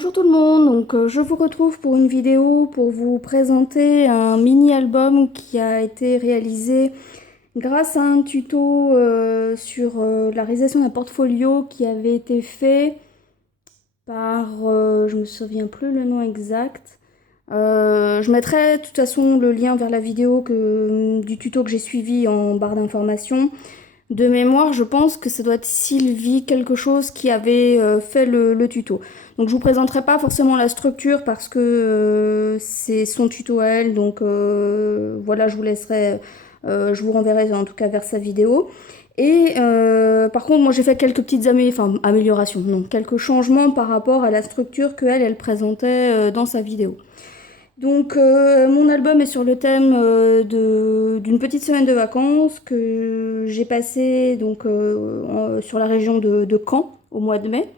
Bonjour tout le monde, je vous retrouve pour une vidéo pour vous présenter un mini-album qui a été réalisé grâce à un tuto sur la réalisation d'un portfolio qui avait été fait par, je me souviens plus le nom exact. Je mettrai de toute façon le lien vers la vidéo du tuto que j'ai suivi en barre d'informations. De mémoire, je pense que ça doit être Sylvie quelque chose qui avait fait le tuto. Donc je vous présenterai pas forcément la structure parce que c'est son tuto à elle. Voilà, je vous laisserai, je vous renverrai en tout cas vers sa vidéo. Et par contre, moi j'ai fait quelques petites améliorations, donc quelques changements par rapport à la structure que elle présentait dans sa vidéo. Mon album est sur le thème d'une petite semaine de vacances que j'ai passé sur la région de Caen au mois de mai.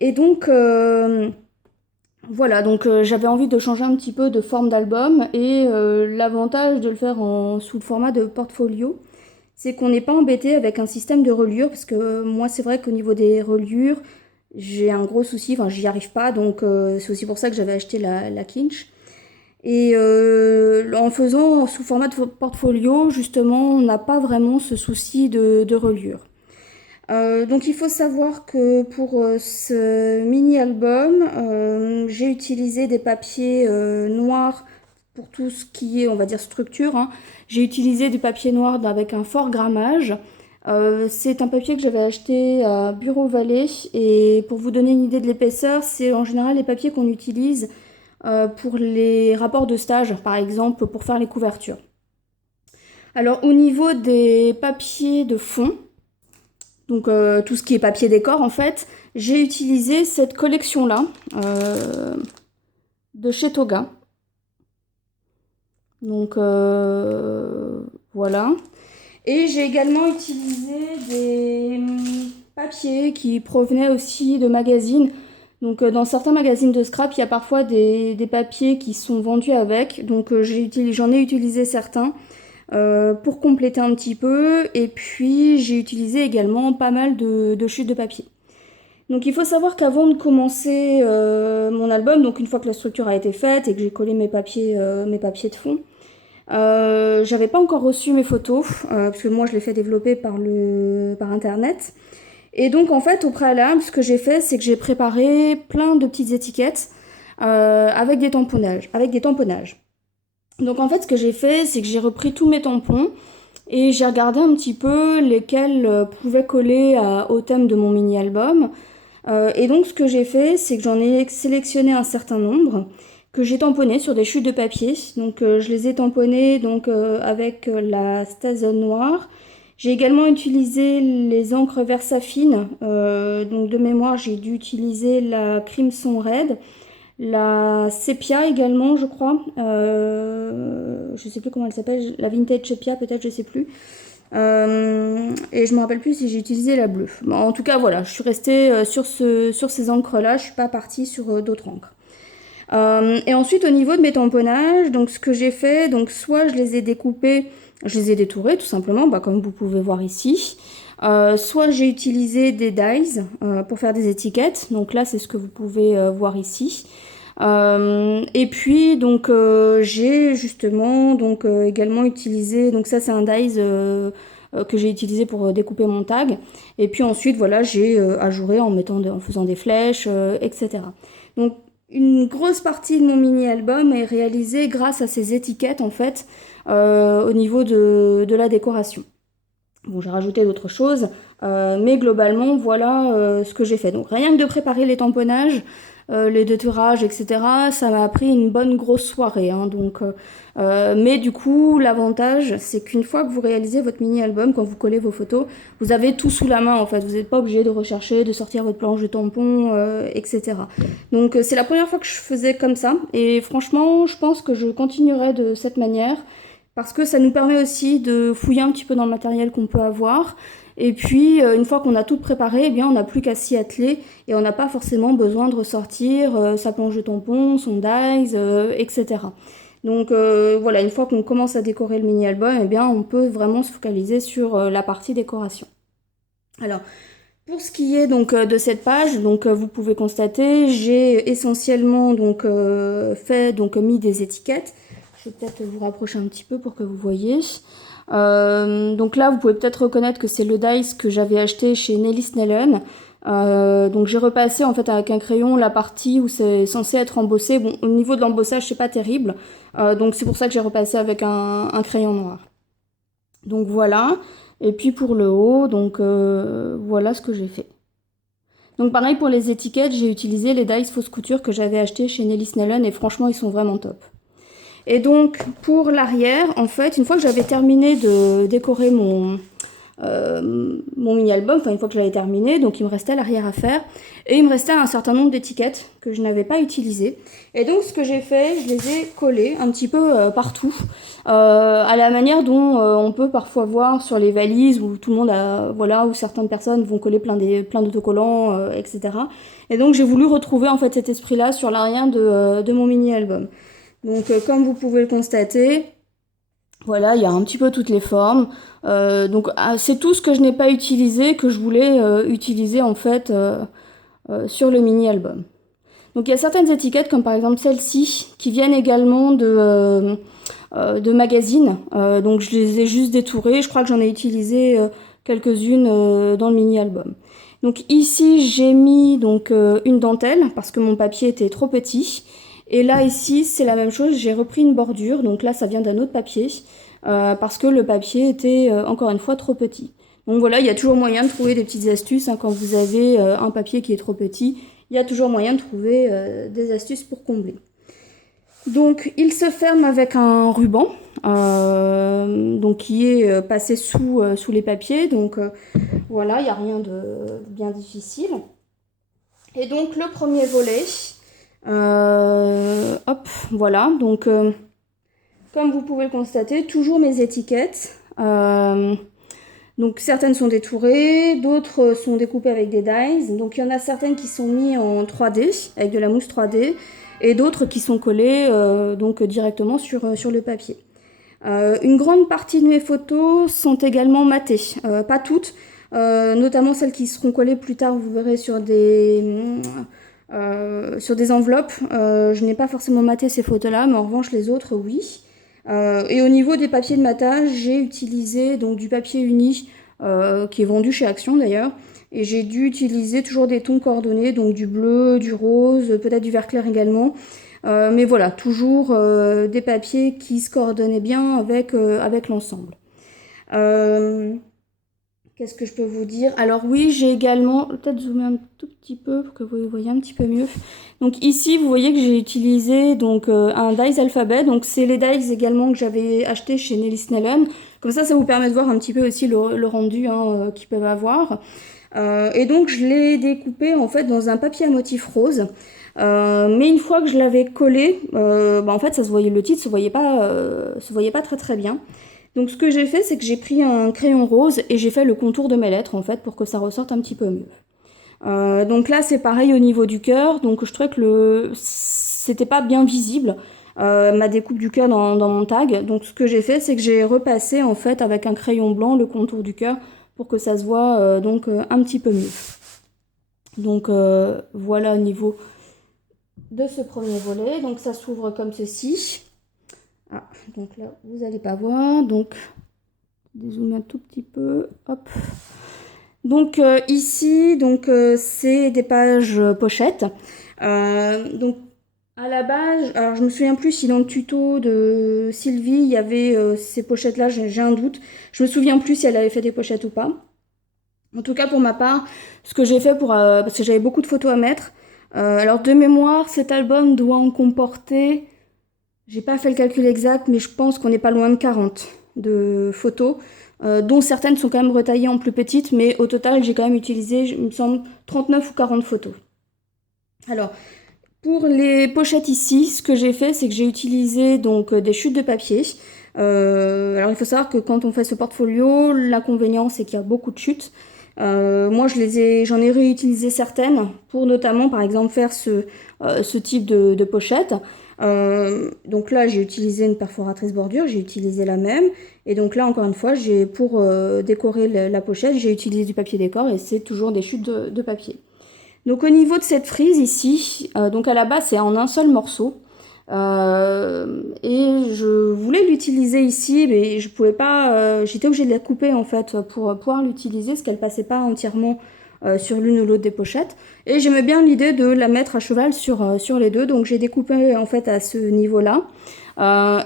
Et j'avais envie de changer un petit peu de forme d'album et l'avantage de le faire sous le format de portfolio, c'est qu'on n'est pas embêté avec un système de reliure parce que moi c'est vrai qu'au niveau des reliures, j'ai un gros souci, enfin j'y arrive pas c'est aussi pour ça que j'avais acheté la Kinch. Et en faisant sous format de portfolio, justement, on n'a pas vraiment ce souci de reliure. Donc il faut savoir que pour ce mini-album, j'ai utilisé des papiers noirs pour tout ce qui est, on va dire, structure, hein. J'ai utilisé du papier noir avec un fort grammage. C'est un papier que j'avais acheté à Bureau Vallée et pour vous donner une idée de l'épaisseur, c'est en général les papiers qu'on utilise pour les rapports de stage, par exemple, pour faire les couvertures. Alors au niveau des papiers de fond, tout ce qui est papier décor en fait, j'ai utilisé cette collection-là de chez Toga. Voilà. Et j'ai également utilisé des papiers qui provenaient aussi de magazines. Dans certains magazines de scrap, il y a parfois des papiers qui sont vendus avec. J'en ai utilisé certains pour compléter un petit peu. Et puis, j'ai utilisé également pas mal de chutes de papier. Donc, il faut savoir qu'avant de commencer mon album, donc une fois que la structure a été faite et que j'ai collé mes papiers de fond, j'avais pas encore reçu mes photos, parce que moi, je les fais développer par Internet. Et donc en fait au préalable ce que j'ai fait c'est que j'ai préparé plein de petites étiquettes avec des tamponnages. Donc en fait ce que j'ai fait c'est que j'ai repris tous mes tampons et j'ai regardé un petit peu lesquels pouvaient coller au thème de mon mini-album. Et donc ce que j'ai fait c'est que j'en ai sélectionné un certain nombre que j'ai tamponné sur des chutes de papier. Je les ai tamponnés avec la Stazone noire. J'ai également utilisé les encres Versafine. De mémoire, j'ai dû utiliser la Crimson Red, la Sepia également, je crois. Je sais plus comment elle s'appelle, la Vintage Sepia peut-être, je sais plus. Et je me rappelle plus si j'ai utilisé la bleue. Bon, en tout cas, voilà, je suis restée sur ces encres-là. Je suis pas partie sur d'autres encres. Et ensuite, au niveau de mes tamponnages, ce que j'ai fait, soit je les ai découpés, je les ai détourés tout simplement, comme vous pouvez voir ici. Soit j'ai utilisé des dies pour faire des étiquettes. Donc là, c'est ce que vous pouvez voir ici. Et puis j'ai justement également utilisé. Donc ça, c'est un dies que j'ai utilisé pour découper mon tag. Et puis ensuite, voilà, j'ai ajouré en faisant des flèches, etc. Donc une grosse partie de mon mini-album est réalisée grâce à ces étiquettes en fait au niveau de la décoration. Bon, j'ai rajouté d'autres choses, mais globalement, voilà ce que j'ai fait. Donc rien que de préparer les tamponnages, les détourages, etc., ça m'a pris une bonne grosse soirée, hein. Mais du coup, l'avantage, c'est qu'une fois que vous réalisez votre mini-album, quand vous collez vos photos, vous avez tout sous la main, en fait. Vous n'êtes pas obligé de rechercher, de sortir votre planche de tampon, etc. C'est la première fois que je faisais comme ça, et franchement, je pense que je continuerai de cette manière, parce que ça nous permet aussi de fouiller un petit peu dans le matériel qu'on peut avoir. Et puis, une fois qu'on a tout préparé, eh bien, on n'a plus qu'à s'y atteler et on n'a pas forcément besoin de ressortir sa planche de tampon, son dies, etc. Voilà, une fois qu'on commence à décorer le mini-album, eh bien, on peut vraiment se focaliser sur la partie décoration. Alors, Pour ce qui est donc de cette page, donc vous pouvez constater, j'ai essentiellement donc mis des étiquettes. Je vais peut-être vous rapprocher un petit peu pour que vous voyez. Donc là, vous pouvez peut-être reconnaître que c'est le dice que j'avais acheté chez Nelly Snellen. Donc j'ai repassé en fait avec un crayon la partie où c'est censé être embossé. Bon, au niveau de l'embossage, c'est pas terrible. Donc c'est pour ça que j'ai repassé avec un crayon noir. Donc voilà. Et puis pour le haut, donc voilà ce que j'ai fait. Donc pareil pour les étiquettes, j'ai utilisé les dies fausse couture que j'avais acheté chez Nelly Snellen et franchement ils sont vraiment top. Et donc pour l'arrière, en fait, une fois que j'avais terminé de décorer mon mini-album, enfin une fois que je l'avais terminé, donc il me restait l'arrière à faire, et il me restait un certain nombre d'étiquettes que je n'avais pas utilisées. Et donc ce que j'ai fait, je les ai collées un petit peu partout, à la manière dont on peut parfois voir sur les valises, où tout le monde a, voilà, où certaines personnes vont coller plein d'autocollants, etc. Et donc j'ai voulu retrouver en fait cet esprit-là sur l'arrière de mon mini-album. Donc comme vous pouvez le constater, voilà, il y a un petit peu toutes les formes. Donc c'est tout ce que je n'ai pas utilisé que je voulais utiliser en fait sur le mini-album. Donc il y a certaines étiquettes comme par exemple celle-ci qui viennent également de magazines. Donc je les ai juste détourées. Je crois que j'en ai utilisé quelques-unes dans le mini-album. Donc ici j'ai mis donc une dentelle parce que mon papier était trop petit. Et là ici c'est la même chose, j'ai repris une bordure. Donc là ça vient d'un autre papier parce que le papier était encore une fois trop petit. Donc voilà, il y a toujours moyen de trouver des petites astuces hein, quand vous avez un papier qui est trop petit. Il y a toujours moyen de trouver des astuces pour combler. Donc il se ferme avec un ruban donc qui est passé sous les papiers. Donc voilà, il n'y a rien de bien difficile. Et donc le premier volet, hop, voilà. Donc comme vous pouvez le constater, toujours mes étiquettes. Donc certaines sont détourées, d'autres sont découpées avec des dies. Donc il y en a certaines qui sont mises en 3D, avec de la mousse 3D, et d'autres qui sont collées donc directement sur le papier. Une grande partie de mes photos sont également matées, pas toutes, notamment celles qui seront collées plus tard, vous verrez sur des enveloppes. Je n'ai pas forcément maté ces photos-là, mais en revanche les autres, oui. Et au niveau des papiers de matage, j'ai utilisé donc du papier uni qui est vendu chez Action d'ailleurs. Et j'ai dû utiliser toujours des tons coordonnés, donc du bleu, du rose, peut-être du vert clair également. Mais voilà, toujours des papiers qui se coordonnaient bien avec l'ensemble. Qu'est-ce que je peux vous dire? Alors oui, j'ai également, peut-être zoomer un tout petit peu pour que vous voyez un petit peu mieux. Donc ici, vous voyez que j'ai utilisé donc un dies alphabet. Donc c'est les dies également que j'avais acheté chez Nelly Snellen. Comme ça vous permet de voir un petit peu aussi le rendu hein, qu'ils peuvent avoir. Et donc je l'ai découpé en fait dans un papier à motif rose. Mais une fois que je l'avais collé, en fait ça se voyait, le titre se voyait pas très très bien. Donc ce que j'ai fait, c'est que j'ai pris un crayon rose et j'ai fait le contour de mes lettres en fait pour que ça ressorte un petit peu mieux. Donc là c'est pareil au niveau du cœur, donc je trouvais que c'était pas bien visible ma découpe du cœur dans mon tag. Donc ce que j'ai fait, c'est que j'ai repassé en fait avec un crayon blanc le contour du cœur pour que ça se voit donc un petit peu mieux. Donc voilà au niveau de ce premier volet. Donc ça s'ouvre comme ceci. Ah, donc là, vous n'allez pas voir. Donc, dézoomer un tout petit peu. Hop. Donc ici, donc c'est des pages pochettes. Donc à la base, alors je me souviens plus si dans le tuto de Sylvie il y avait ces pochettes-là. J'ai un doute. Je me souviens plus si elle avait fait des pochettes ou pas. En tout cas pour ma part, ce que j'ai fait parce que j'avais beaucoup de photos à mettre. Alors de mémoire, cet album doit en comporter. J'ai pas fait le calcul exact, mais je pense qu'on n'est pas loin de 40 de photos, dont certaines sont quand même retaillées en plus petites, mais au total, j'ai quand même utilisé, il me semble, 39 ou 40 photos. Alors, pour les pochettes ici, ce que j'ai fait, c'est que j'ai utilisé donc des chutes de papier. Alors, il faut savoir que quand on fait ce portfolio, l'inconvénient, c'est qu'il y a beaucoup de chutes. Moi, j'en ai réutilisé certaines pour notamment, par exemple, faire ce type de pochette. Donc là, j'ai utilisé une perforatrice bordure, j'ai utilisé la même. Et donc là, encore une fois, pour décorer la pochette, j'ai utilisé du papier décor et c'est toujours des chutes de papier. Donc au niveau de cette frise ici, donc à la base, c'est en un seul morceau. Et je voulais l'utiliser ici, mais je pouvais pas. J'étais obligée de la couper en fait pour pouvoir l'utiliser, parce qu'elle passait pas entièrement sur l'une ou l'autre des pochettes. Et j'aimais bien l'idée de la mettre à cheval sur les deux, donc j'ai découpé en fait à ce niveau-là.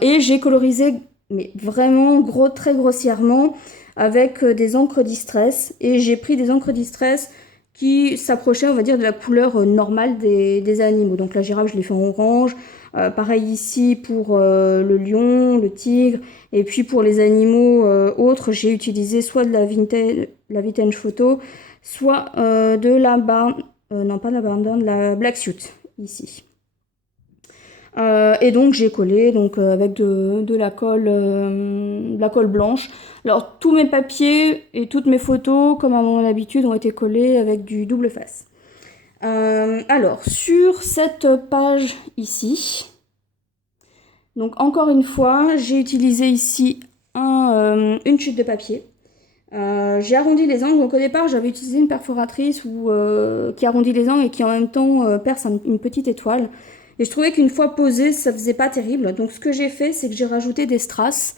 Et j'ai colorisé, mais vraiment très grossièrement, avec des encres distress. Et j'ai pris des encres distress qui s'approchaient, on va dire, de la couleur normale des animaux. Donc la girafe, je l'ai fait en orange. Pareil ici pour le lion, le tigre, et puis pour les animaux autres, j'ai utilisé soit de la vintage photo, soit de la non pas de la Barndon, de la Black Suit ici. Et donc j'ai collé donc avec de la colle blanche. Alors tous mes papiers et toutes mes photos, comme à mon habitude, ont été collés avec du double face. Alors, sur cette page ici, donc encore une fois, j'ai utilisé ici une chute de papier. J'ai arrondi les angles, donc au départ j'avais utilisé une perforatrice qui arrondit les angles et qui en même temps perce une petite étoile. Et je trouvais qu'une fois posé, ça faisait pas terrible. Donc ce que j'ai fait, c'est que j'ai rajouté des strass.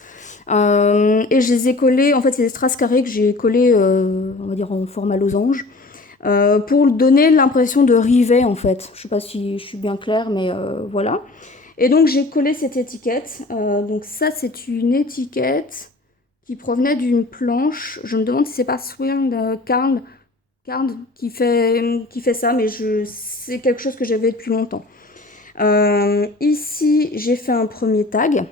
Et je les ai collés, en fait c'est des strass carrés que j'ai collés, on va dire en format losange. Pour donner l'impression de rivet en fait. Je sais pas si je suis bien claire, mais voilà. Et donc j'ai collé cette étiquette. Donc ça c'est une étiquette qui provenait d'une planche. Je me demande si c'est pas Swing Card qui fait ça, mais c'est quelque chose que j'avais depuis longtemps. Ici j'ai fait un premier tag.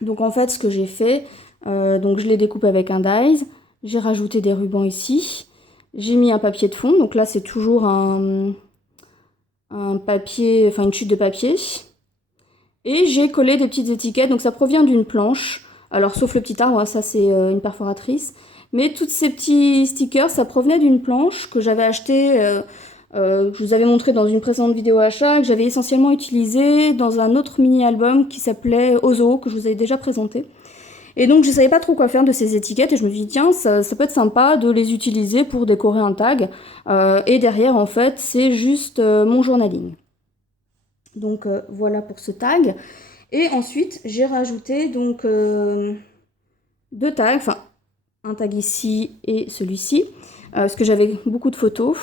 Donc en fait ce que j'ai fait, donc je l'ai découpé avec un dies. J'ai rajouté des rubans ici. J'ai mis un papier de fond, donc là c'est toujours un papier, enfin une chute de papier. Et j'ai collé des petites étiquettes, donc ça provient d'une planche. Alors sauf le petit arbre, ça c'est une perforatrice. Mais tous ces petits stickers, ça provenait d'une planche que j'avais achetée, que je vous avais montré dans une précédente vidéo achat, que j'avais essentiellement utilisé dans un autre mini-album qui s'appelait Ozo, que je vous avais déjà présenté. Et donc je savais pas trop quoi faire de ces étiquettes et je me suis dit tiens ça peut être sympa de les utiliser pour décorer un tag. Et derrière en fait c'est juste mon journaling. Donc voilà pour ce tag. Et ensuite j'ai rajouté donc deux tags, enfin un tag ici et celui-ci, parce que j'avais beaucoup de photos.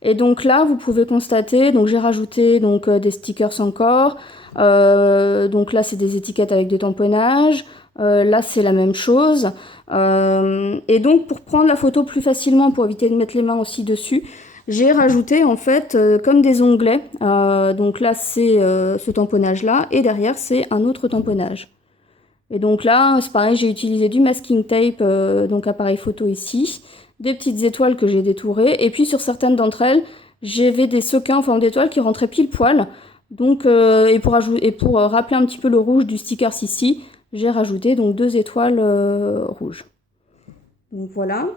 Et donc là vous pouvez constater, donc j'ai rajouté donc des stickers encore. Donc là c'est des étiquettes avec des tamponnages. Là c'est la même chose. Et donc pour prendre la photo plus facilement, pour éviter de mettre les mains aussi dessus, j'ai rajouté en fait comme des onglets. Donc là c'est ce tamponnage là et derrière c'est un autre tamponnage. Et donc là c'est pareil, j'ai utilisé du masking tape, donc appareil photo ici, des petites étoiles que j'ai détourées et puis sur certaines d'entre elles j'avais des sequins en forme d'étoile qui rentraient pile poil. Donc et pour rappeler un petit peu le rouge du sticker ici, j'ai rajouté donc deux étoiles rouges. Donc voilà.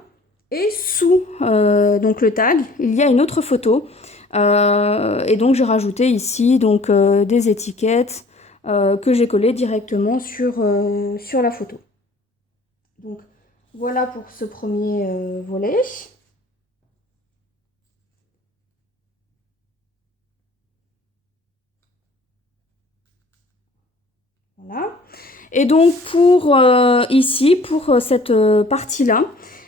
Et sous donc le tag, il y a une autre photo. Et donc j'ai rajouté ici donc des étiquettes que j'ai collées directement sur la photo. Donc voilà pour ce premier volet. Voilà. Et donc pour ici, pour cette partie-là,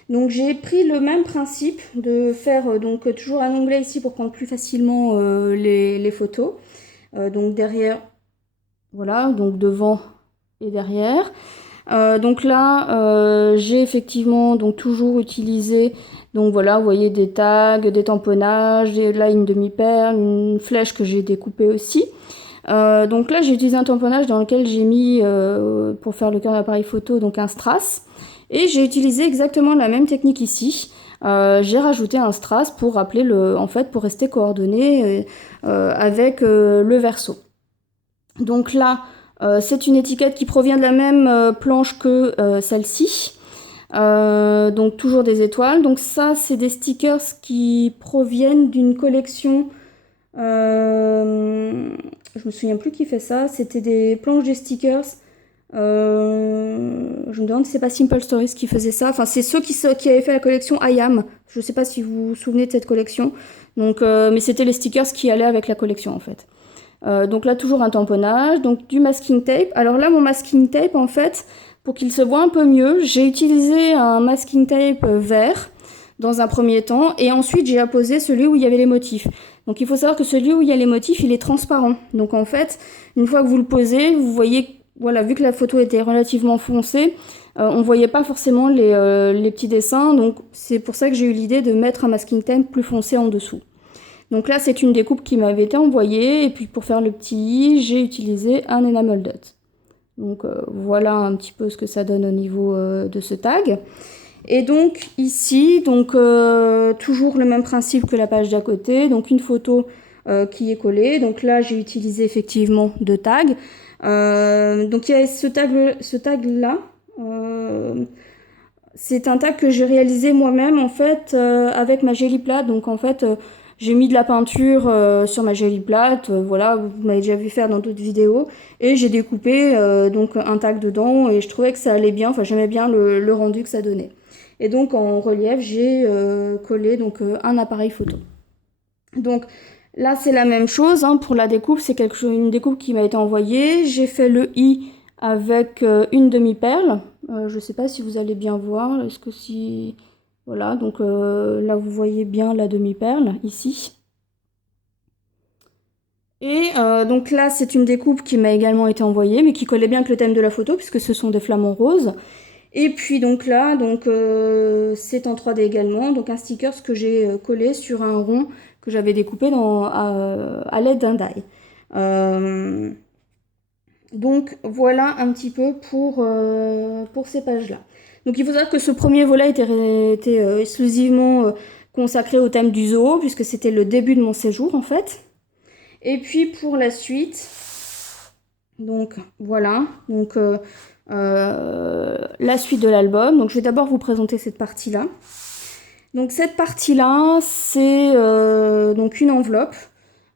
donc j'ai pris le même principe de faire donc toujours un onglet ici pour prendre plus facilement les photos. Donc derrière, voilà, donc devant et derrière. Donc là, j'ai effectivement donc toujours utilisé, donc voilà, vous voyez des tags, des tamponnages, là une demi-perle, une flèche que j'ai découpée aussi. Donc là j'ai utilisé un tamponnage dans lequel j'ai mis pour faire le cœur d'appareil photo donc un strass et j'ai utilisé exactement la même technique ici. J'ai rajouté un strass pour rappeler en fait pour rester coordonné avec le verso. Donc là c'est une étiquette qui provient de la même planche que celle-ci. Donc toujours des étoiles. Donc ça c'est des stickers qui proviennent d'une collection Je me souviens plus qui fait ça. C'était des planches de stickers. Je me demande si c'est pas Simple Stories qui faisait ça. Enfin, c'est ceux qui avaient fait la collection I Am. Je sais pas si vous vous souvenez de cette collection. Donc, mais c'était les stickers qui allaient avec la collection en fait. Donc là, toujours un tamponnage, donc du masking tape. Alors là, mon masking tape, en fait, pour qu'il se voit un peu mieux, j'ai utilisé un masking tape vert dans un premier temps, et ensuite j'ai apposé celui où il y avait les motifs. Donc il faut savoir que celui où il y a les motifs, il est transparent. Donc en fait, une fois que vous le posez, vous voyez, voilà, vu que la photo était relativement foncée, on voyait pas forcément les petits dessins, donc c'est pour ça que j'ai eu l'idée de mettre un masking tape plus foncé en dessous. Donc là, c'est une découpe qui m'avait été envoyée. Et puis pour faire le petit i, j'ai utilisé un enamel dot. Donc voilà un petit peu ce que ça donne au niveau de ce tag. Et donc ici, donc toujours le même principe que la page d'à côté. Donc une photo qui est collée. Donc là, j'ai utilisé effectivement deux tags. Donc il y a ce tag là. C'est un tag que j'ai réalisé moi-même en fait avec ma Gelliplate. Donc en fait j'ai mis de la peinture sur ma Gelliplate, voilà, vous m'avez déjà vu faire dans d'autres vidéos, et j'ai découpé donc un tag dedans, et je trouvais que ça allait bien, enfin j'aimais bien le rendu que ça donnait. Et donc en relief, j'ai collé donc un appareil photo. Donc là c'est la même chose hein, pour la découpe, c'est une découpe qui m'a été envoyée. J'ai fait le i avec une demi-perle. Je sais pas si vous allez bien voir, est-ce que si... Voilà, donc là vous voyez bien la demi-perle ici. Et donc là c'est une découpe qui m'a également été envoyée, mais qui collait bien avec le thème de la photo, puisque ce sont des flamants roses. Et puis donc là, donc c'est en 3D également, donc un sticker que j'ai collé sur un rond que j'avais découpé à l'aide d'un die. Donc voilà un petit peu pour ces pages-là. Donc il faut savoir que ce premier volet était exclusivement consacré au thème du zoo, puisque c'était le début de mon séjour en fait. Et puis pour la suite, donc voilà, donc la suite de l'album. Donc je vais d'abord vous présenter cette partie-là. Donc cette partie-là, c'est donc une enveloppe.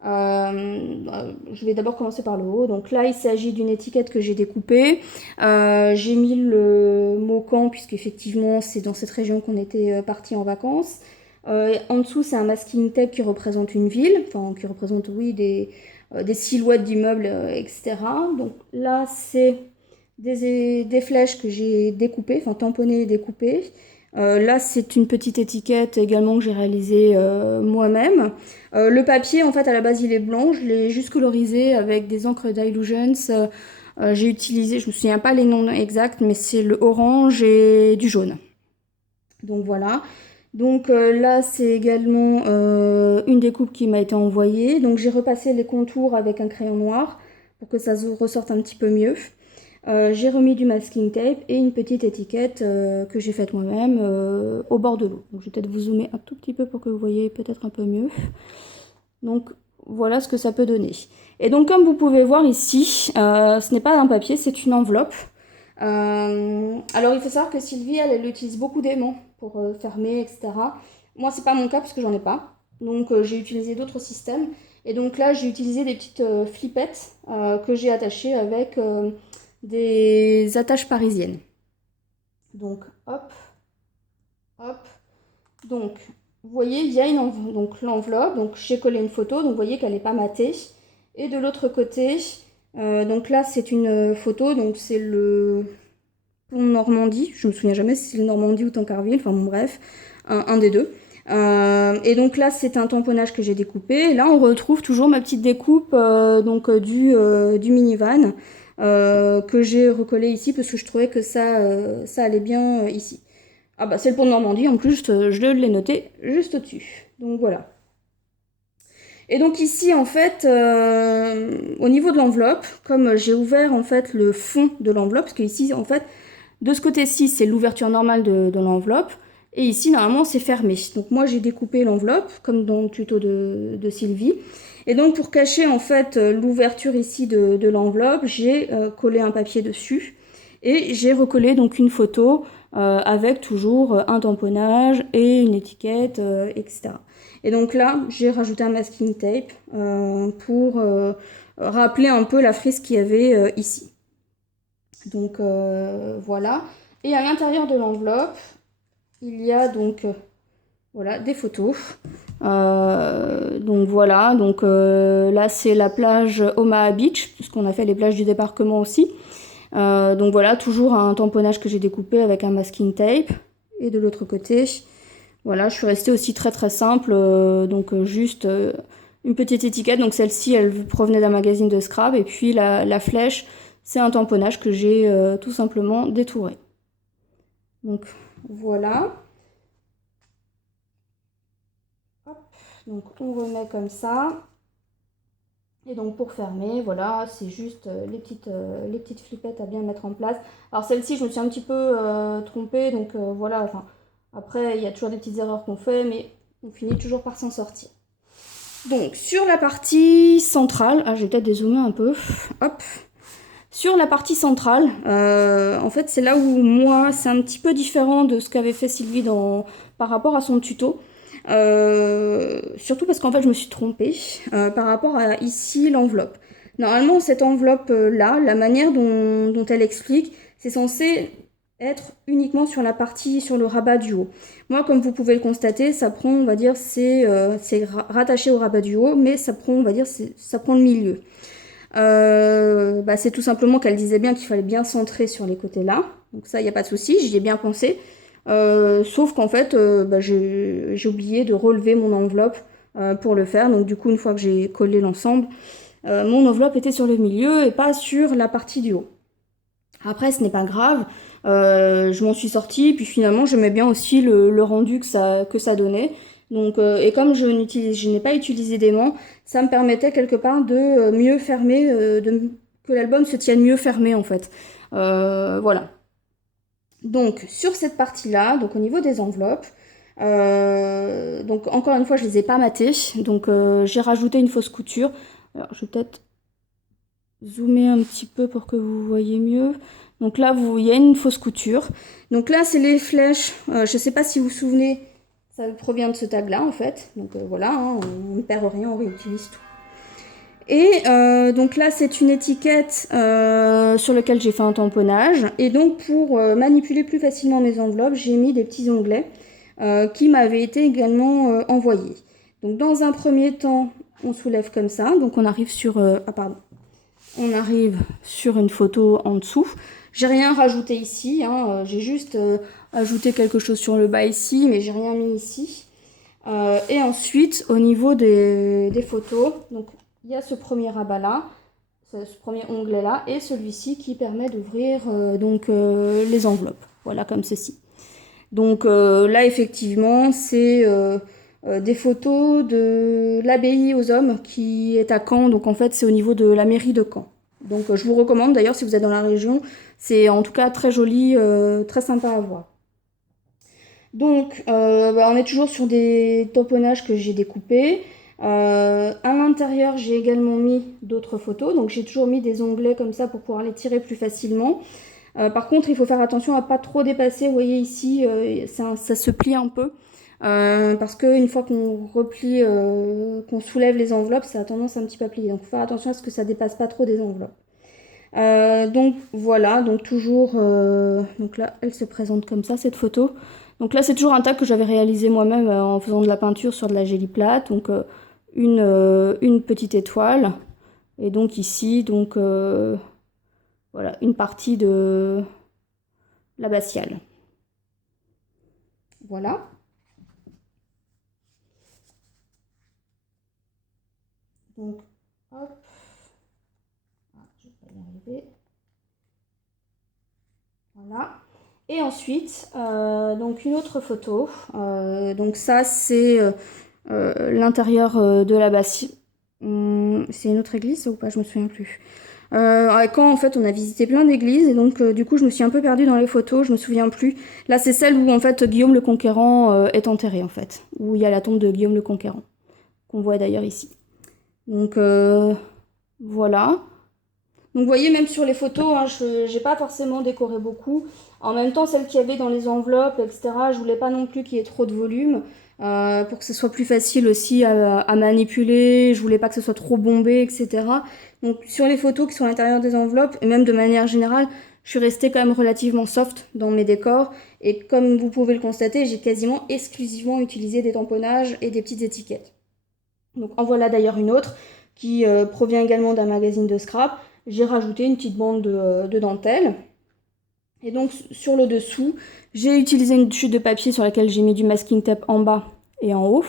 Je vais d'abord commencer par le haut. Donc là, il s'agit d'une étiquette que j'ai découpée. J'ai mis le mot Caen, puisqu'effectivement, c'est dans cette région qu'on était parti en vacances. En dessous, c'est un masking tape qui représente une ville, enfin qui représente, oui, des silhouettes d'immeubles, etc. Donc là, c'est des flèches que j'ai découpées, enfin tamponnées et découpées. Là, c'est une petite étiquette également que j'ai réalisée moi-même. Le papier, en fait, à la base, il est blanc. Je l'ai juste colorisé avec des encres d'Illusions. J'ai utilisé, je me souviens pas les noms exacts, mais c'est le orange et du jaune. Donc voilà. Donc là, c'est également une découpe qui m'a été envoyée. Donc j'ai repassé les contours avec un crayon noir pour que ça ressorte un petit peu mieux. J'ai remis du masking tape et une petite étiquette que j'ai faite moi-même au bord de l'eau. Donc je vais peut-être vous zoomer un tout petit peu pour que vous voyez peut-être un peu mieux. Donc voilà ce que ça peut donner. Et donc comme vous pouvez voir ici, ce n'est pas un papier, c'est une enveloppe. Alors il faut savoir que Sylvie, elle utilise beaucoup d'aimants pour fermer, etc. Moi, c'est pas mon cas parce que j'en ai pas. Donc j'ai utilisé d'autres systèmes. Et donc là, j'ai utilisé des petites flippettes que j'ai attachées avec des attaches parisiennes. Donc hop, hop. Donc vous voyez, il y a donc l'enveloppe. Donc j'ai collé une photo. Donc vous voyez qu'elle n'est pas matée. Et de l'autre côté, donc là c'est une photo. Donc c'est le pont Normandie. Je me souviens jamais si c'est le Normandie ou Tancarville. Enfin bon bref, un des deux. Et donc là c'est un tamponnage que j'ai découpé. Et là on retrouve toujours ma petite découpe donc du minivan. Que j'ai recollé ici parce que je trouvais que ça allait bien ici. Ah bah c'est le pont de Normandie, en plus je l'ai noté juste au-dessus. Donc voilà. Et donc ici en fait, au niveau de l'enveloppe, comme j'ai ouvert en fait le fond de l'enveloppe, parce que ici en fait, de ce côté-ci c'est l'ouverture normale de l'enveloppe, et ici normalement c'est fermé. Donc moi j'ai découpé l'enveloppe, comme dans le tuto de Sylvie. Et donc pour cacher en fait l'ouverture ici de l'enveloppe, j'ai collé un papier dessus. Et j'ai recollé donc une photo avec toujours un tamponnage et une étiquette, etc. Et donc là, j'ai rajouté un masking tape pour rappeler un peu la frise qu'il y avait ici. Donc voilà. Et à l'intérieur de l'enveloppe, il y a donc voilà, des photos. Donc voilà, donc là c'est la plage Omaha Beach, puisqu'on a fait les plages du débarquement aussi. Donc voilà, toujours un tamponnage que j'ai découpé avec un masking tape. Et de l'autre côté, voilà, je suis restée aussi très très simple, donc juste une petite étiquette. Donc celle-ci, elle provenait d'un magazine de scrap. Et puis la flèche, c'est un tamponnage que j'ai tout simplement détouré. Donc voilà. Hop. Donc on remet comme ça. Et donc pour fermer, voilà, c'est juste les petites flippettes à bien mettre en place. Alors celle-ci, je me suis un petit peu trompée, donc voilà, enfin, après il y a toujours des petites erreurs qu'on fait, mais on finit toujours par s'en sortir. Donc sur la partie centrale, je vais peut-être dézoomer un peu, hop. Sur la partie centrale, en fait c'est là où moi, c'est un petit peu différent de ce qu'avait fait Sylvie par rapport à son tuto. Surtout parce qu'en fait je me suis trompée par rapport à ici l'enveloppe. Normalement cette enveloppe là, la manière dont elle explique, c'est censé être uniquement sur la partie, sur le rabat du haut. Moi comme vous pouvez le constater, ça prend, on va dire, c'est rattaché au rabat du haut, mais ça prend, on va dire, ça prend le milieu. C'est tout simplement qu'elle disait bien qu'il fallait bien centrer sur les côtés là. Donc ça, il n'y a pas de souci, j'y ai bien pensé. Sauf qu'en fait, j'ai oublié de relever mon enveloppe pour le faire. Donc du coup, une fois que j'ai collé l'ensemble, mon enveloppe était sur le milieu et pas sur la partie du haut. Après, ce n'est pas grave. Je m'en suis sortie, puis finalement, j'aimais bien aussi le rendu que ça donnait. Donc, et comme je n'ai pas utilisé d'aimant, ça me permettait quelque part de mieux fermer, que l'album se tienne mieux fermé en fait. Voilà. Donc sur cette partie-là, donc au niveau des enveloppes, donc encore une fois, je les ai pas matées, donc j'ai rajouté une fausse couture. Alors je vais peut-être zoomer un petit peu pour que vous voyez mieux. Donc là, il y a une fausse couture. Donc là, c'est les flèches. Je ne sais pas si vous vous souvenez, ça provient de ce tag-là en fait. Donc voilà, hein, on ne perd rien, on réutilise tout. Et donc là, c'est une étiquette sur laquelle j'ai fait un tamponnage. Et donc pour manipuler plus facilement mes enveloppes, j'ai mis des petits onglets qui m'avaient été également envoyés. Donc dans un premier temps, on soulève comme ça. Donc on arrive sur... On arrive sur une photo en dessous. J'ai rien rajouté ici, hein, j'ai juste ajouté quelque chose sur le bas ici, mais j'ai rien mis ici. Et ensuite, au niveau des photos, donc il y a ce premier rabat là, ce premier onglet là, et celui-ci qui permet d'ouvrir les enveloppes. Voilà, comme ceci. Donc là, effectivement, c'est des photos de l'abbaye aux hommes qui est à Caen. Donc en fait, c'est au niveau de la mairie de Caen. Donc je vous recommande d'ailleurs si vous êtes dans la région. C'est en tout cas très joli, très sympa à voir. Donc on est toujours sur des tamponnages que j'ai découpés. À l'intérieur, j'ai également mis d'autres photos. Donc j'ai toujours mis des onglets comme ça pour pouvoir les tirer plus facilement. Par contre, il faut faire attention à pas trop dépasser. Vous voyez ici, ça se plie un peu. Parce qu'une fois qu'on replie, qu'on soulève les enveloppes, ça a tendance à un petit peu à plier. Donc, il faut faire attention à ce que ça dépasse pas trop des enveloppes. Donc voilà, donc toujours, donc là, elle se présente comme ça, cette photo. Donc là, c'est toujours un tag que j'avais réalisé moi-même en faisant de la peinture sur de la gélie plate. Donc une petite étoile. Et donc ici, donc voilà, une partie de l'abbatiale. Voilà. Donc, hop. Je vais pas y arriver. Voilà. Et ensuite, donc une autre photo. Donc ça, c'est l'intérieur de l'abbatiale. C'est une autre église ou pas? Je me souviens plus. À Caen, en fait, on a visité plein d'églises et donc du coup, je me suis un peu perdue dans les photos. Je me souviens plus. Là, c'est celle où en fait Guillaume le Conquérant est enterré en fait, où il y a la tombe de Guillaume le Conquérant, qu'on voit d'ailleurs ici. Donc voilà. Donc vous voyez, même sur les photos, hein, je n'ai pas forcément décoré beaucoup. En même temps, celles qu'il y avait dans les enveloppes, etc., je voulais pas non plus qu'il y ait trop de volume. Pour que ce soit plus facile aussi à manipuler, je voulais pas que ce soit trop bombé, etc. Donc sur les photos qui sont à l'intérieur des enveloppes, et même de manière générale, je suis restée quand même relativement soft dans mes décors. Et comme vous pouvez le constater, j'ai quasiment exclusivement utilisé des tamponnages et des petites étiquettes. Donc en voilà d'ailleurs une autre qui provient également d'un magazine de scrap. J'ai rajouté une petite bande de dentelle. Et donc sur le dessous, j'ai utilisé une chute de papier sur laquelle j'ai mis du masking tape en bas et en haut.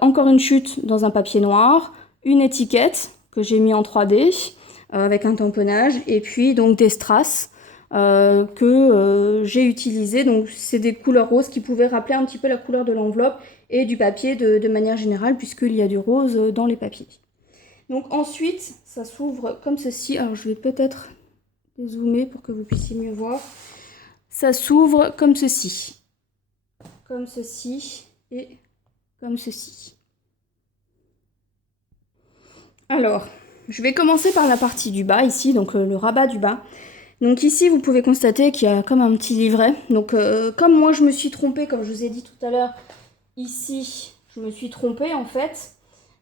Encore une chute dans un papier noir, une étiquette que j'ai mis en 3D avec un tamponnage, et puis donc des strass que j'ai utilisé. Donc c'est des couleurs roses qui pouvaient rappeler un petit peu la couleur de l'enveloppe et du papier de manière générale, puisqu'il y a du rose dans les papiers. Donc ensuite, ça s'ouvre comme ceci. Alors je vais peut-être zoomer pour que vous puissiez mieux voir. Ça s'ouvre comme ceci et comme ceci. Alors, je vais commencer par la partie du bas ici, donc le rabat du bas. Donc ici, vous pouvez constater qu'il y a comme un petit livret. Donc comme moi je me suis trompée, comme je vous ai dit tout à l'heure, ici, je me suis trompée en fait.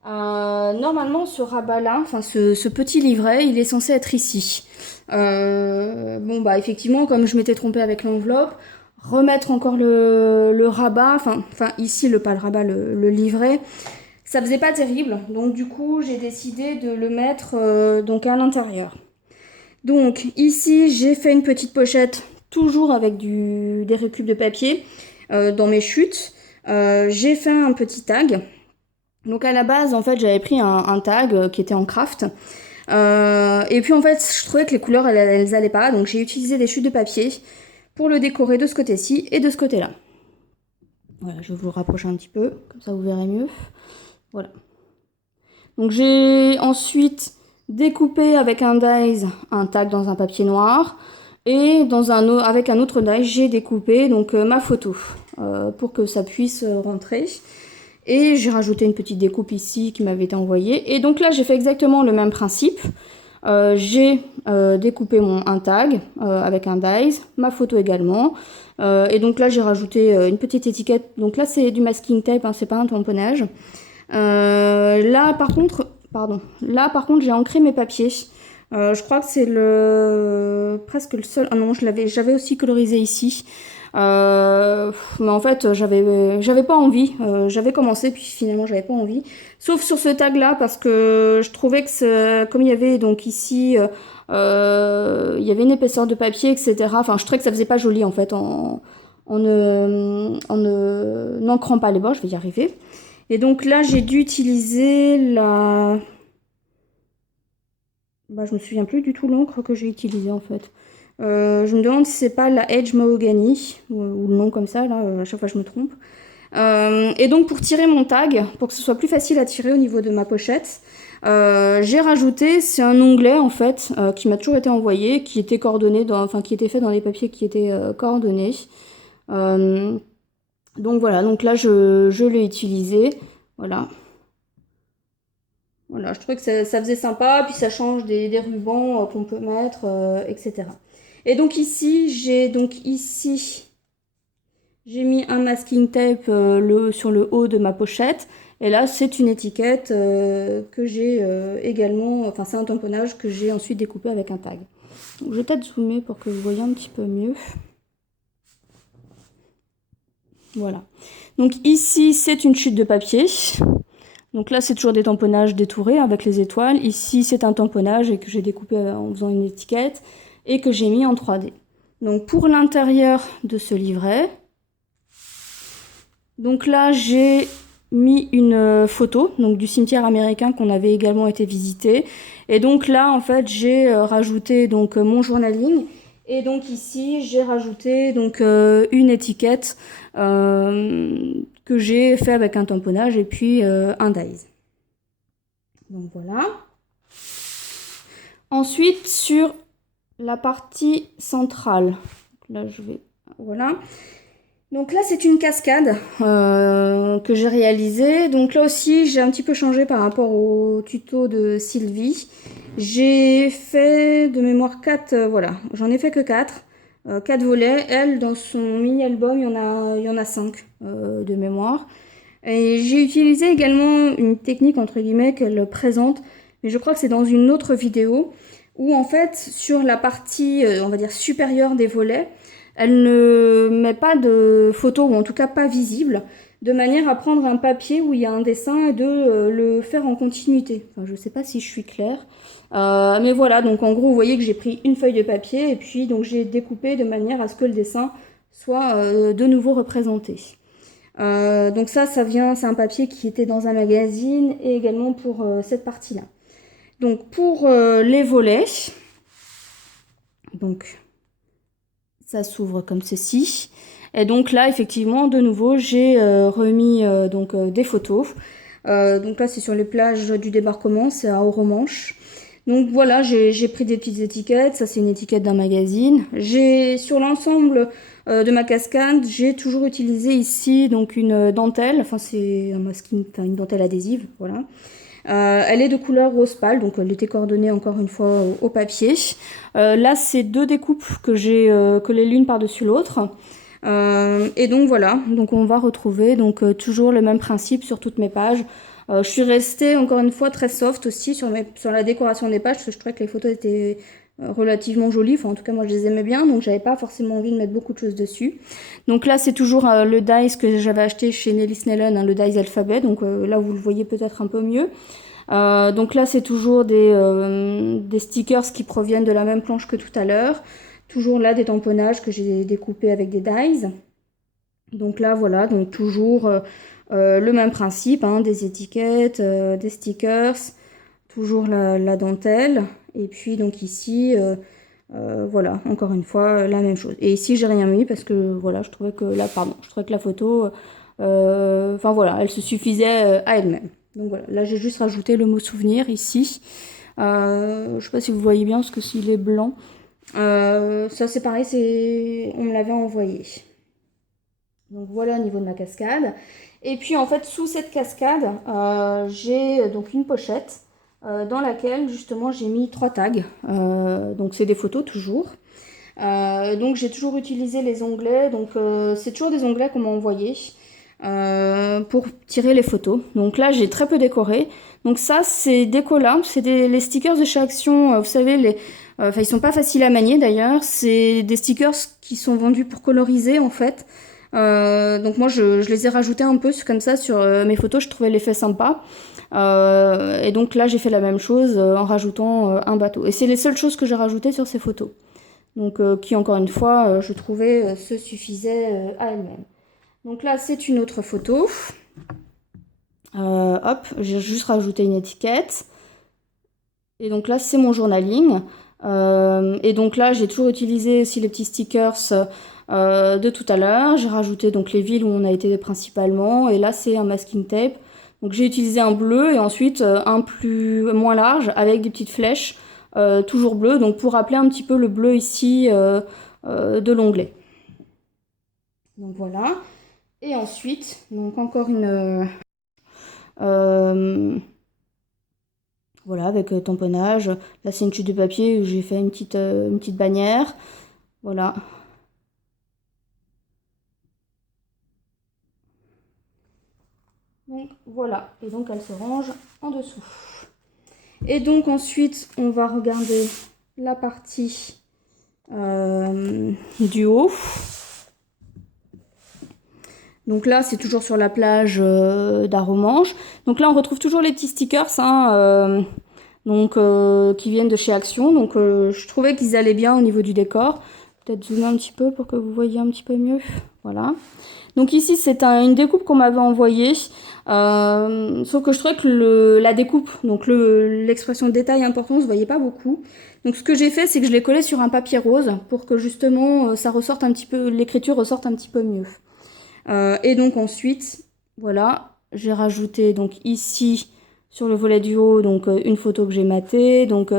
Normalement, ce rabat-là, enfin ce petit livret, il est censé être ici. Bon, bah effectivement, comme je m'étais trompée avec l'enveloppe, remettre encore le rabat, enfin ici, pas le rabat, le livret, ça faisait pas terrible. Donc du coup, j'ai décidé de le mettre donc à l'intérieur. Donc ici, j'ai fait une petite pochette, toujours avec des récup de papier dans mes chutes. J'ai fait un petit tag. Donc à la base, en fait, j'avais pris un tag qui était en craft. Et puis en fait, je trouvais que les couleurs, elles allaient pas. Donc j'ai utilisé des chutes de papier pour le décorer de ce côté-ci et de ce côté-là. Voilà, je vais vous le rapprocher un petit peu, comme ça vous verrez mieux. Voilà. Donc j'ai ensuite découpé avec un dies un tag dans un papier noir. Et avec un autre dies, j'ai découpé donc ma photo pour que ça puisse rentrer. Et j'ai rajouté une petite découpe ici qui m'avait été envoyée. Et donc là, j'ai fait exactement le même principe. J'ai découpé un tag avec un dies, ma photo également. Et donc là, j'ai rajouté une petite étiquette. Donc là, c'est du masking tape, hein, c'est pas un tamponnage. Là, par contre, j'ai ancré mes papiers. Je crois que c'est presque le seul. Ah non, j'avais aussi colorisé ici. Mais en fait, j'avais pas envie. J'avais commencé, puis finalement, j'avais pas envie. Sauf sur ce tag-là, parce que je trouvais que comme il y avait donc ici, il y avait une épaisseur de papier, etc. Enfin, je trouvais que ça faisait pas joli en fait en n'ancrant pas les bords. Je vais y arriver. Et donc là, j'ai dû utiliser je me souviens plus du tout l'encre que j'ai utilisée en fait. Je me demande si c'est pas la Edge Mahogany, ou le nom comme ça, là, à chaque fois je me trompe. Et donc pour tirer mon tag, pour que ce soit plus facile à tirer au niveau de ma pochette, j'ai rajouté, c'est un onglet en fait, qui m'a toujours été envoyé, qui était coordonné, qui était fait dans les papiers qui étaient coordonnés. Donc voilà, donc là je l'ai utilisé, voilà. Voilà, je trouvais que ça faisait sympa, puis ça change des rubans qu'on peut mettre, etc. Et donc ici, j'ai mis un masking tape sur le haut de ma pochette. Et là, c'est une étiquette que j'ai également, enfin c'est un tamponnage que j'ai ensuite découpé avec un tag. Donc, je vais peut-être zoomer pour que vous voyez un petit peu mieux. Voilà. Donc ici, c'est une chute de papier. Donc là, c'est toujours des tamponnages détourés avec les étoiles. Ici, c'est un tamponnage et que j'ai découpé en faisant une étiquette et que j'ai mis en 3D. Donc pour l'intérieur de ce livret, donc là, j'ai mis une photo donc du cimetière américain qu'on avait également été visiter. Et donc là, en fait, j'ai rajouté donc mon journaling. Et donc ici, j'ai rajouté donc une étiquette que j'ai fait avec un tamponnage et puis un dies. Donc voilà. Ensuite, sur la partie centrale, là je vais, voilà. Donc là, c'est une cascade que j'ai réalisée. Donc là aussi, j'ai un petit peu changé par rapport au tuto de Sylvie. J'ai fait de mémoire 4, voilà, j'en ai fait que 4. 4 volets. Elle, dans son mini-album, il y en a 5 de mémoire. Et j'ai utilisé également une technique, entre guillemets, qu'elle présente, mais je crois que c'est dans une autre vidéo, où en fait, sur la partie, on va dire, supérieure des volets, elle ne met pas de photo, ou en tout cas pas visible, de manière à prendre un papier où il y a un dessin et de le faire en continuité. Enfin, je sais pas si je suis claire. Mais voilà, donc en gros, vous voyez que j'ai pris une feuille de papier et puis donc j'ai découpé de manière à ce que le dessin soit de nouveau représenté. Donc ça vient, c'est un papier qui était dans un magazine et également pour cette partie-là. Donc pour les volets, donc ça s'ouvre comme ceci. Et donc là, effectivement, de nouveau, j'ai remis des photos. Donc là, c'est sur les plages du débarquement, c'est à Oromanche. Donc voilà, j'ai pris des petites étiquettes. Ça, c'est une étiquette d'un magazine. J'ai sur l'ensemble de ma cascade, j'ai toujours utilisé ici donc une dentelle. Enfin, c'est un masking, enfin une dentelle adhésive, voilà. Elle est de couleur rose pâle, donc elle était coordonnée encore une fois au papier. Là, c'est deux découpes que j'ai collées l'une par-dessus l'autre. Et donc voilà, donc on va retrouver donc toujours le même principe sur toutes mes pages. Je suis restée encore une fois très soft aussi sur la décoration des pages, parce que je trouvais que les photos étaient relativement jolies, enfin en tout cas moi je les aimais bien, donc j'avais pas forcément envie de mettre beaucoup de choses dessus. Donc là c'est toujours le dies que j'avais acheté chez Nelly Snellen, hein, le dies alphabet, donc là vous le voyez peut-être un peu mieux. Donc là c'est toujours des stickers qui proviennent de la même planche que tout à l'heure. Toujours là des tamponnages que j'ai découpés avec des dies. Donc là voilà, donc toujours le même principe, hein, des étiquettes, des stickers, toujours la dentelle. Et puis donc ici, voilà, encore une fois, la même chose. Et ici j'ai rien mis parce que voilà, je trouvais que la photo, enfin voilà, elle se suffisait à elle-même. Donc voilà, là j'ai juste rajouté le mot souvenir ici. Je sais pas si vous voyez bien parce que s'il est blanc. Ça c'est pareil, on me l'avait envoyé. Donc voilà au niveau de ma cascade. Et puis en fait sous cette cascade, j'ai donc une pochette dans laquelle justement j'ai mis 3 tags. Donc c'est des photos toujours. Donc j'ai toujours utilisé les onglets. Donc c'est toujours des onglets qu'on m'a envoyés pour tirer les photos. Donc là j'ai très peu décoré. Donc ça c'est décollable, c'est les stickers de chez Action. Vous savez enfin ils sont pas faciles à manier d'ailleurs. C'est des stickers qui sont vendus pour coloriser en fait. Donc moi je les ai rajoutés un peu comme ça sur mes photos, je trouvais l'effet sympa. Et donc là j'ai fait la même chose en rajoutant un bateau. Et c'est les seules choses que j'ai rajoutées sur ces photos. Donc qui encore une fois je trouvais se suffisaient à elles-mêmes. Donc là c'est une autre photo. Hop, j'ai juste rajouté une étiquette. Et donc là c'est mon journaling. Et donc là j'ai toujours utilisé aussi les petits stickers de tout à l'heure. J'ai rajouté donc les villes où on a été principalement. Et là c'est un masking tape. Donc j'ai utilisé un bleu et ensuite un moins large avec des petites flèches toujours bleues. Donc pour rappeler un petit peu le bleu ici de l'onglet. Donc voilà. Et ensuite, donc encore une... voilà, avec tamponnage. Là c'est une chute de papier où j'ai fait une petite bannière. Voilà. Donc voilà, et donc elle se range en dessous. Et donc ensuite, on va regarder la partie du haut. Donc là, c'est toujours sur la plage d'Aromanche. Donc là, on retrouve toujours les petits stickers hein, qui viennent de chez Action. Donc je trouvais qu'ils allaient bien au niveau du décor. Peut-être zoomer un petit peu pour que vous voyez un petit peu mieux. Voilà. Donc ici, c'est une découpe qu'on m'avait envoyée. Sauf que je trouvais que la découpe, donc l'expression de détail important, se voyait pas beaucoup. Donc ce que j'ai fait, c'est que je l'ai collé sur un papier rose pour que justement ça ressorte un petit peu, l'écriture ressorte un petit peu mieux. Et donc ensuite, voilà, j'ai rajouté donc ici sur le volet du haut donc une photo que j'ai matée. Donc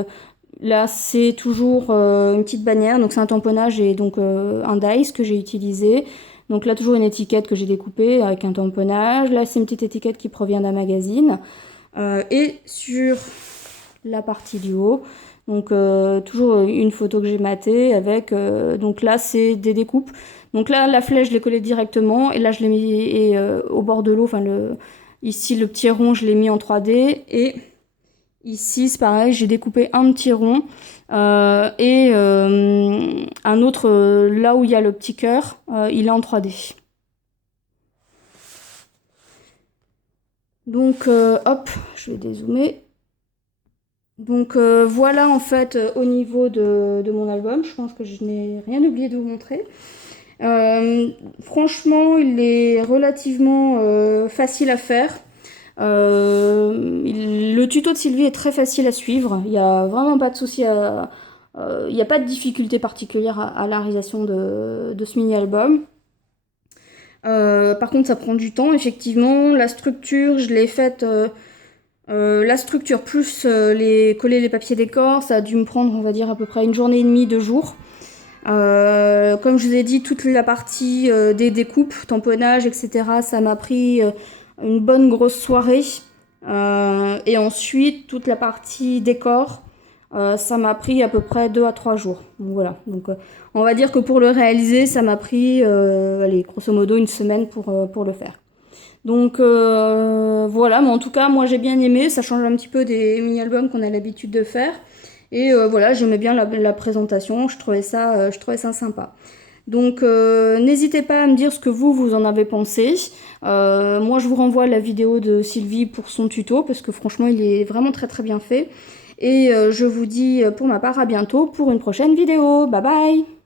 là, c'est toujours une petite bannière, donc c'est un tamponnage et donc un dice que j'ai utilisé. Donc là, toujours une étiquette que j'ai découpée avec un tamponnage. Là, c'est une petite étiquette qui provient d'un magazine. Et sur la partie du haut, donc toujours une photo que j'ai matée avec, donc là, c'est des découpes. Donc là, la flèche, je l'ai collée directement. Et là, je l'ai mis au bord de l'eau, enfin, ici, le petit rond, je l'ai mis en 3D. Et ici, c'est pareil, j'ai découpé un petit rond et un autre, là où il y a le petit cœur, il est en 3D. Donc, hop, je vais dézoomer. Donc, voilà en fait au niveau de mon album. Je pense que je n'ai rien oublié de vous montrer. Franchement, il est relativement facile à faire. Le tuto de Sylvie est très facile à suivre. Il n'y a vraiment pas de souci il n'y a pas de difficulté particulière à la réalisation de ce mini-album. Par contre, ça prend du temps, effectivement. La structure, je l'ai faite... la structure plus coller les papiers décor, ça a dû me prendre, on va dire, à peu près 1 journée et demie, 2 jours. Comme je vous ai dit, toute la partie des découpes, tamponnage, etc., ça m'a pris une bonne grosse soirée. Et ensuite, toute la partie décor, ça m'a pris à peu près 2 à 3 jours. Donc voilà. Donc, on va dire que pour le réaliser, ça m'a pris, allez, grosso modo, 1 semaine pour le faire. Donc voilà, mais en tout cas, moi j'ai bien aimé. Ça change un petit peu des mini-albums qu'on a l'habitude de faire. Et voilà, j'aimais bien la présentation. Je trouvais ça sympa. Donc n'hésitez pas à me dire ce que vous en avez pensé. Moi je vous renvoie à la vidéo de Sylvie pour son tuto parce que franchement il est vraiment très très bien fait. Et je vous dis pour ma part à bientôt pour une prochaine vidéo. Bye bye!